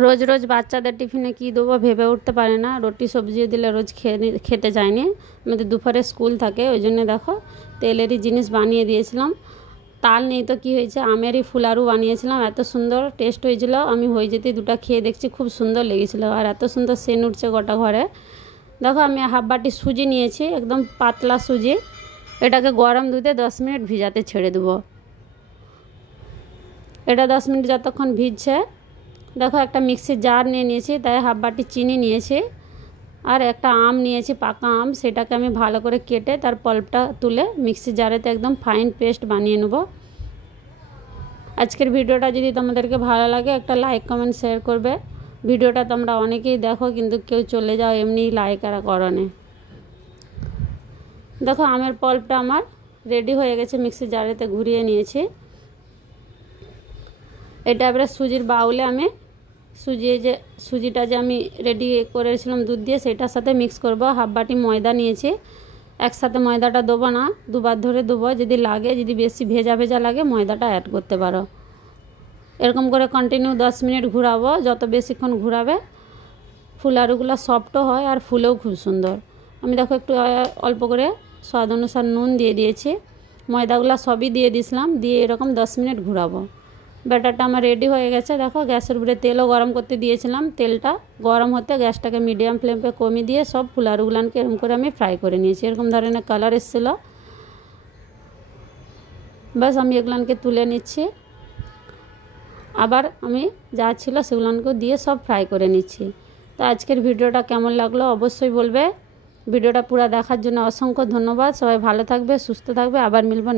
রোজ রোজ বাচ্চাদের টিফিনে কী দেবো ভেবে উঠতে পারে না। রুটি সবজি দিলে রোজ খেতে চায়নি। আমাদের দুপুরে স্কুল থাকে, ওই জন্য দেখো তেলেরই জিনিস বানিয়ে দিয়েছিলাম। তাল নেই তো কী হয়েছে, আমেরই ফুলারু বানিয়েছিলাম, এত সুন্দর টেস্ট হয়েছিল। আমি হয়ে যেতে দুটো খেয়ে দেখছি, খুব সুন্দর লেগেছিলো আর এত সুন্দর সেন্ট উঠছে গোটা ঘরে। দেখো আমি হাফ বাটি সুজি নিয়েছি, একদম পাতলা সুজি। এটাকে গরম দুধে 10 মিনিট ভিজাতে ছেড়ে দেবো। এটা 10 মিনিট যতক্ষণ ভিজছে, দেখো একটা মিক্সির জার নিয়ে নিয়েছি, তাই হাফ বাটি চিনি নিয়েছি আর একটা আম নিয়েছি, পাকা আম। সেটাকে আমি ভালো করে কেটে তার পল্পটা তুলে মিক্সির জারেতে একদম ফাইন পেস্ট বানিয়ে নেব। আজকের ভিডিওটা যদি তোমাদেরকে ভালো লাগে একটা লাইক কমেন্ট শেয়ার করবে। ভিডিওটা তোমরা অনেকেই দেখো কিন্তু কেউ চলে যাও এমনি লাইক আর করনে। দেখো আমের পল্পটা আমার রেডি হয়ে গেছে, মিক্সির জারেতে ঘুরিয়ে নিয়েছি। এটা এবারে সুজির বাউলে আমি সুজিটা যে আমি রেডি করেছিলাম দুধ দিয়ে, সেটার সাথে মিক্স করব। হাফ বাটি ময়দা নিয়েছি, একসাথে ময়দাটা দেবো না, দুবার ধরে দেবো। যদি লাগে, যদি বেশি ভেজা ভেজা লাগে ময়দাটা অ্যাড করতে পারো। এরকম করে কন্টিনিউ 10 মিনিট ঘোরাবো। যত বেশিক্ষণ ঘোরাবে ফুলারুগুলো সফটও হয় আর ফুলেও খুব সুন্দর। আমি দেখো একটু অল্প করে স্বাদ অনুসার নুন দিয়ে দিয়েছি, ময়দাগুলো সবই দিয়ে দিয়েছিলাম, দিয়ে এরকম 10 মিনিট ঘোরাবো। ব্যাটারটা আমার রেডি হয়ে গেছে। দেখো গ্যাসের উপরে তেলও গরম করতে দিয়েছিলাম, তেলটা গরম হতে গ্যাসটাকে মিডিয়াম ফ্লেমে কমিয়ে দিয়ে সব ফুলারুগুলানকে এরকম করে আমি ফ্রাই করে নিয়েছি। এরকম ধরনের কালার এসেছিল। বাস আমি এগুলানকে তুলে নিচ্ছি, আবার আমি যা ছিল সেগুলানকেও দিয়ে সব ফ্রাই করে নিচ্ছি। তো আজকের ভিডিওটা কেমন লাগলো অবশ্যই বলবে। ভিডিওটা পুরো দেখার জন্য অসংখ্য ধন্যবাদ। সবাই ভালো থাকবে, সুস্থ থাকবে, আবার মিলবো।